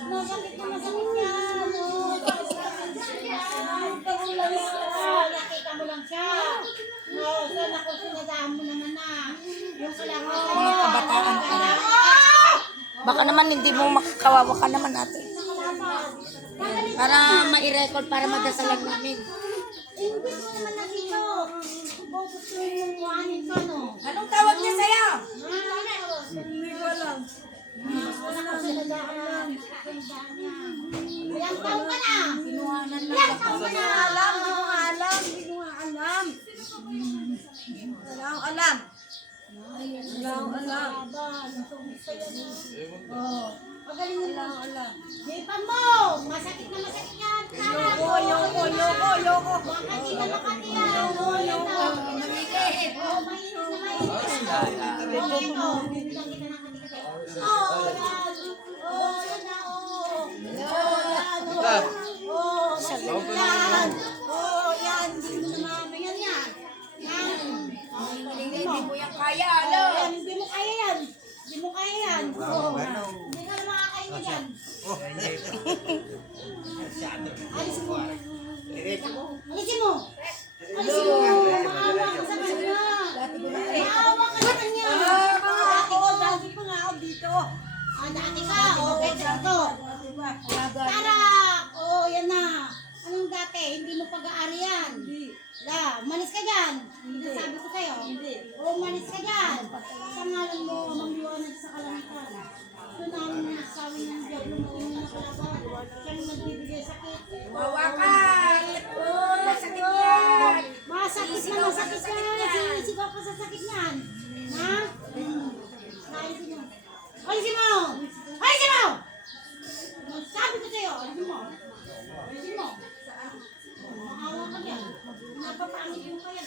Masakit na masakit yan. Pagulang siya. Nakita mo lang siya. Sana kung sinadaan mo naman na. Yung kailangan sa Mga kabataan pa na. Baka naman hindi mo makakawawa ka naman ate. Para ma-record, para madasalan namin. English mo naman na dito. Kung gusto yung kuhanin ka, no? Anong tawag niya sa'yo? Hindi ko alam. Wala ko sinadaan lang. Ilang taon ka na? Kinuhanan na. Ilang taon ka na? Hindi ko nga alam. Wala akong alam. Magaling mo lang. Dipan mo! Masakit na masakit yan! Ayoko. Baka di na makati yan! Ayoko! Mainit na mainit! Oo, ito! Bibilang kita ng kati-kati. Oo, yan! Oo, yan na! Oo! Yan! Oo! Masakit yan! Oo, yan! Hindi mo naman yan yan! Yan! Hindi mo yan kaya, ano? Yan, hindi mo kaya yan. Hindi mo kaya yan. Oo. Hindi ka na makakainin yan. Alisin mo. Alisin mo. Alisin mo. Maawa ka sa kanya. Maawa ka sa kanya. Dati pa nga ako dito. Dati ka. Okay, dito. Tarak. Oo, yan na. Anong dati? Hindi mo pag-aari yan. La, umalis ka dyan. Hindi sabi ko sa'yo. O, umalis ka dyan. Sa ngalan mo, mangliwanag sa kalangitan. Ito namin nasasabi ng Diablo mo yung nakalaban. Siyang nagbibigay sakit. Wawa ka! Masakit yan! Masakit na masakit yan. Sinisigaw pa sa sakit niyan. Ha? Alisin mo. Alisin mo! Alisin mo! Sabi ko sa'yo, alisin mo. Alisin mo. Maawa ka dyan. Napapangit yung kaya.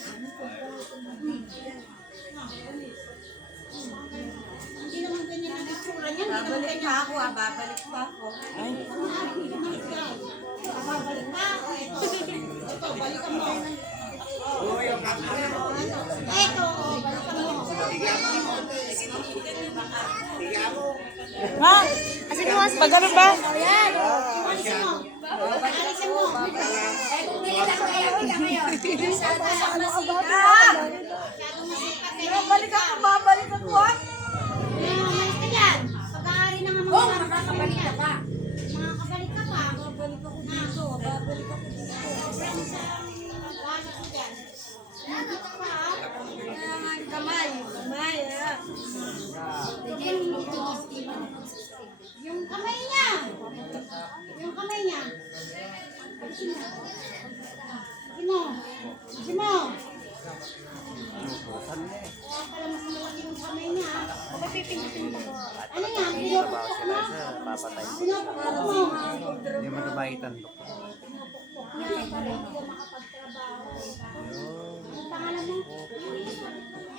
Hindi naman ganyan ang itsura niya. Babalik pa ako. Babalik pa ako. Babalik pa. Ito, balikan mo. Ito, balikan mo. Ha? Kasi pag ano ba? Ayan. Alisin mo. Alisin mo. Babalik ako. Umalis ka dyan. Pag-aari na nga mga Makakabalik ka pa. makakabalik ka pa. Babalik ako dito. Babalik ako dito. Wala ko dyan. Nandito ka pa. Kamay. Yung kamay niya. Yung kamay niya. Alisin mo. Alisin mo. Alisin mo. Kaya pala mas malaki yung kamay niya. Ano yan? Pinupukpok mo? Pinupukpok mo? Hindi mo nabahitan, doktor. Yan, para hindi ka makapagtrabaho. Ang pangalan mo? Ang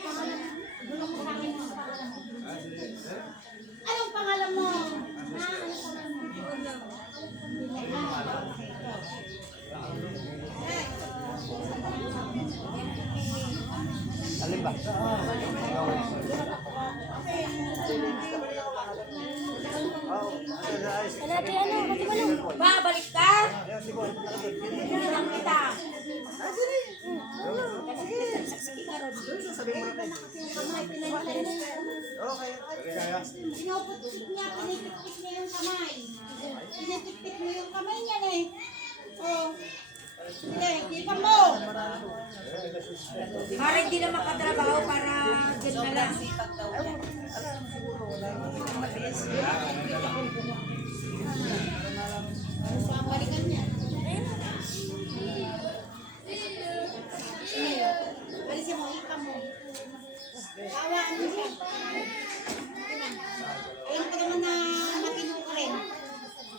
pangalan mo? Bulong mo sa akin ang pangalan mo. Anong pangalan mo? Ha? Anong pangalan mo? Alin ba? Babalik ka? Hindi lang kita. Pinupukpok niya, pinipikpik niya yung kamay. Pinipikpik mo yung kamay niya eh. Oh. Sige, ipan mo. Para hindi na makatrabaho, para dyan na lang. Babalikan niya. Alisin mo, ipan mo. Kawaan mo siya. Ayun ka naman na matino ka rin.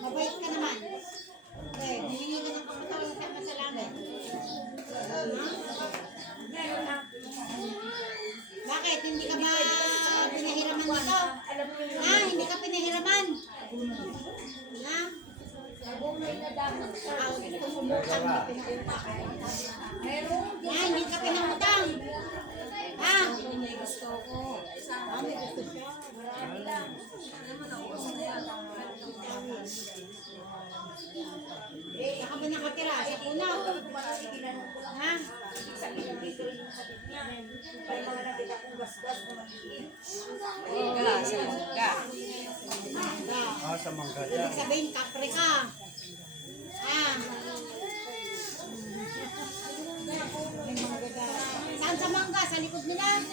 Mabait ka naman. Okay, hihingi ka ng pagkatawag sa kasalanan. Bakit? Hindi ka ba pinahiraman dito? Ha? Hindi ka pinahiraman? Ha? Ha? Hindi ka pinangutang? Ha? may gusto ko. May gusto siya. Saka ba nakatira? Sa punaw? Ha? Ah, sa mangga Ibig dyan. sabihin, kapre ka. Ah. Saan sa mangga? Sa likod nila? Ha?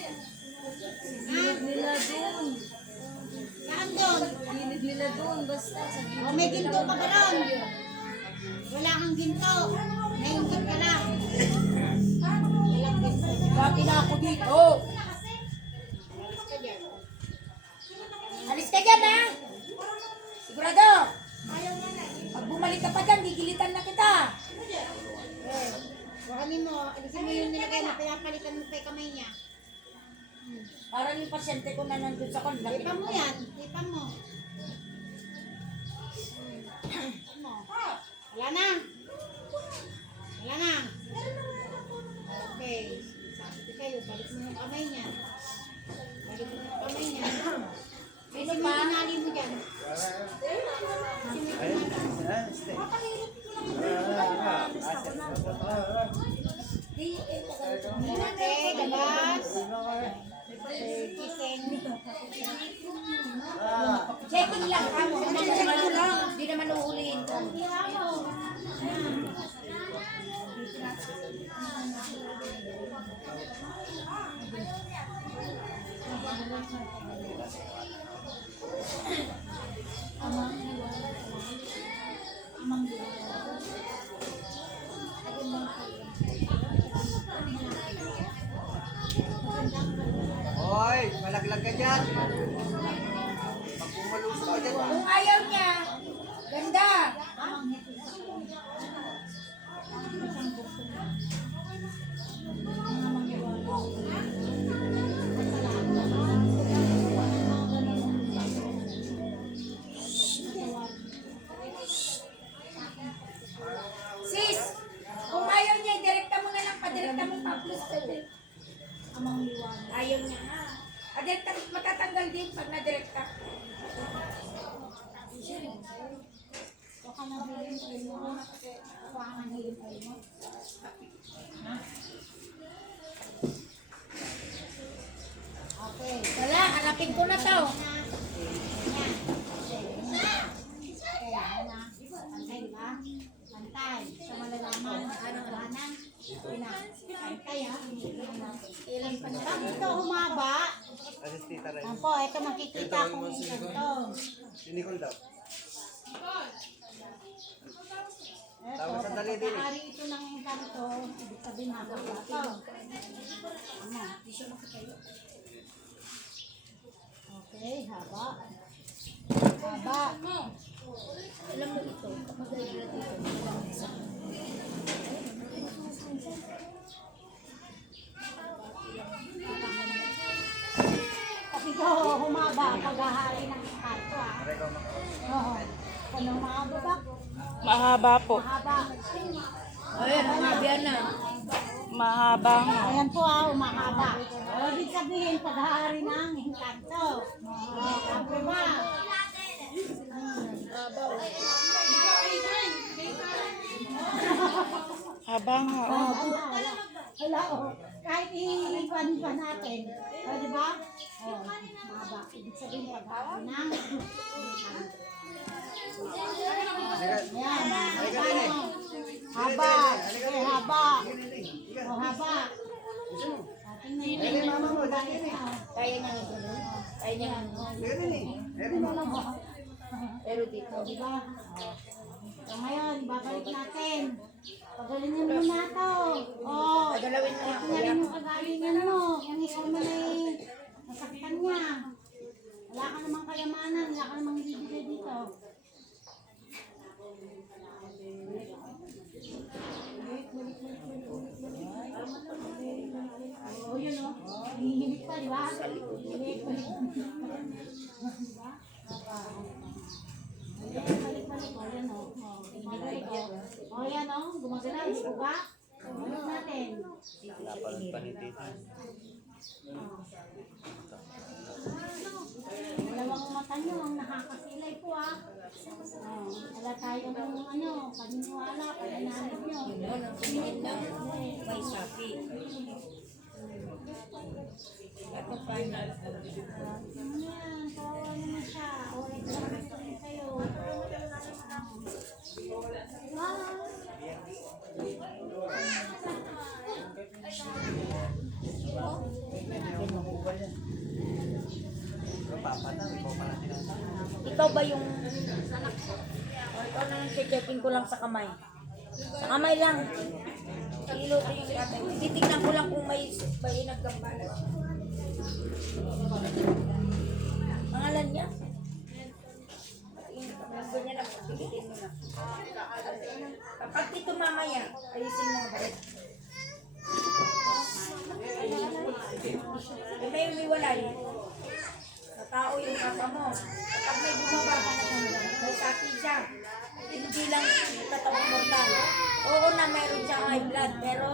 Nila doon. Saan doon? Gilid nila doon. Basta sa gilid. O may ginto pa ba doon? Wala kang ginto. Nainggit ka lang. Walang ginto. Dati na ako dito. Alis ka dyan, ha? Sigurado. Pag bumalik ka pa dyan, gigilitan na kita. Wakanin mo, alisin mo yung nilagay na pinapalitan mo pa yung kamay niya. Parang yung pasyente ko na nandun sa kon. Tipan mo yan. Tipan mo. Wala na. Wala na. Okay. Sabi ko kayo, balik mo yung kamay niya. Balik mo yung kamay niya. Sino pa? Tinali mo dyan. Okay, labas. Chicken. Checking lang, ha? Hindi naman uhulihin ko. Hoy, malaglag ka dyan. Pag pumalusok ka dyan. Kung ayaw niya, ganda. Sis, kung ayaw niya, direkta mo na lang, padirekta mo pa plus ayaw niya nga. Direkta, matatanggal din pag na-direkta. Baka nabilin kayo mo. Baka nabilin kayo mo. Okay. Wala, hanapin ko na to. Pantay ba? Pantay. Sa malalaman. Ano ba na? Pantay ha? Ilan pa niya? Bakit ito humaba? Asis tita rin. Yan po, ito makikita kung ito. Sinikol daw. Ito, Tawag sa dali din eh. pagkakari ito ng engkanto, ibig sabihin makakaba ito. Ano? Okay, haba. Haba. Alam mo ito, kapag nalila dito, walang isa. Kasi ito humaba, paghahari ng engkanto ah. Oo. Ano mahaba ba? Mahaba po. Mahaba. Ayan, hangabihan na. Mahaba nga. Ayan po ah, umahaba. Ibig sabihin, paghahari ng engkanto. Siyempre ba? Haba nga. Oh. Wala oh. Kahit i-ipan pa natin. O, di ba? Oh, mahaba. Ibig sabihin, paghahari ng engkanto. Ayan, haba no. Haba. Okay, haba. O, haba. Tingnan mo. Kaya niya nga gano'n. Kaya niya nga. Pero dito. Diba? So ngayon, babalik natin. Pagalingin mo na ito. Oh, Pagalawin mo ito na rin yung kagalingan mo. Kung ikaw man ay nasaktan niya. Wala ka namang kayamanan, wala ka namang ibibigay dito. Oh, yun o. Hihilig pa, di ba? Hihilig pa. Diba? Balik-balik o, yan o. Balik o. O, yan o. Gumagalaw, buka. Balik natin. Napalad pa ni tita. Dalawang mata nyo ang nakakasilay po ah. Wala tayong paniniwala, pananalig nyo. Yun, ang tumingin lang. May sapi. At ang final. Yan, kawawa naman siya. Ulit lang kayo. Ikaw pala tinatawag. Ikaw ba yung... O, ikaw na lang checking ko lang sa kamay. Sa kamay lang. Iluto yung kamay. Titignan ko lang kung may nagkampalas. Pangalan niya? Nandun niya lang. Pigitin mo na. Kapag dito mamaya, ayusin mo ba? Kung may umiwalay, sa tao yung kapa mo. Kapag may bumaba, may sapi siya. Hindi lang tatawag mortal. Oo na, meron siyang high blood, pero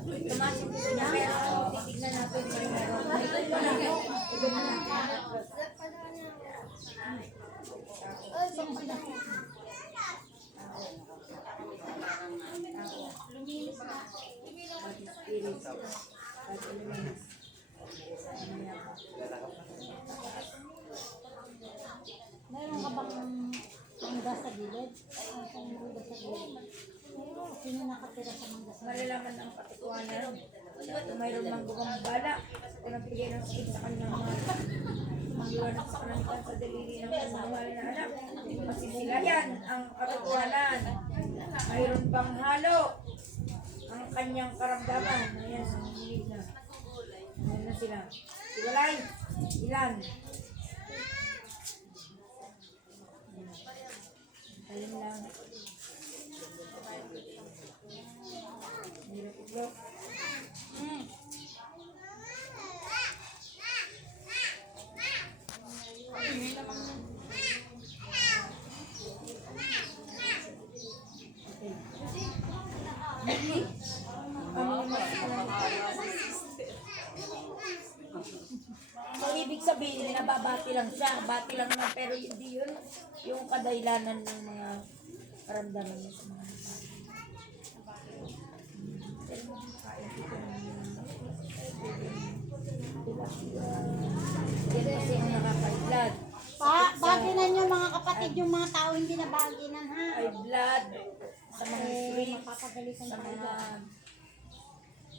tumasin siya. Pero titignan natin kung meron. Ito na. Ito na natin. Meron ka bang mangga sa gilid? Ang mangga sa gilid. Sino nakatira sa mangga sa gilid? Malalaman ang katotohanan. Kung mayroon mang bumabala, kung nagbigay ng sakit sa kanyang mga iwanak sa kananipan sa daliri ng mga na anak. Kasi sila yan, ang katotohanan. Mayroon bang halo ang kanyang karamdaman. Ayan, sumilid na. Ayan na sila. Iwalay, ilan? Ayun lang. Hirap itlog. So, ibig sabihin, nababati lang siya. Bati lang naman, pero hindi yun yung kadailanan ng mga karamdaman niya sa mga tao. Pero makakain ito yan kasi ang nakaka-blood. Baginan nyo mga kapatid yung mga tao hindi na baginan ha. High blood sa mga streets, Mapapagalitan sa tayo. mga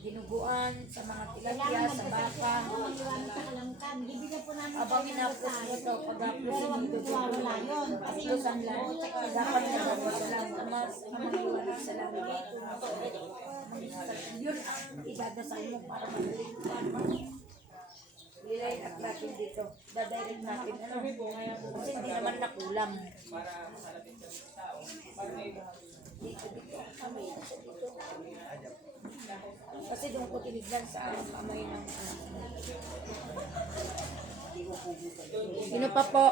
dinuguan, sa mga tilapia, sa baka. Iwan sa kalangkan. Bibigyan po namin Abang kayo ng inapos mo ito, pag-upload pero sa wag video, mawawala yun. Kasi yung Tapos ang lahat, dapat na sa lang, tamas, ang maliwanag sa langit. Yun ang idadasal mo para magaling ka. Ilay at natin dito. Dadirect natin. Ano? Kasi hindi naman nakulam. Dito. Kasi doon ko tinignan sa kamay ng Sino pa po?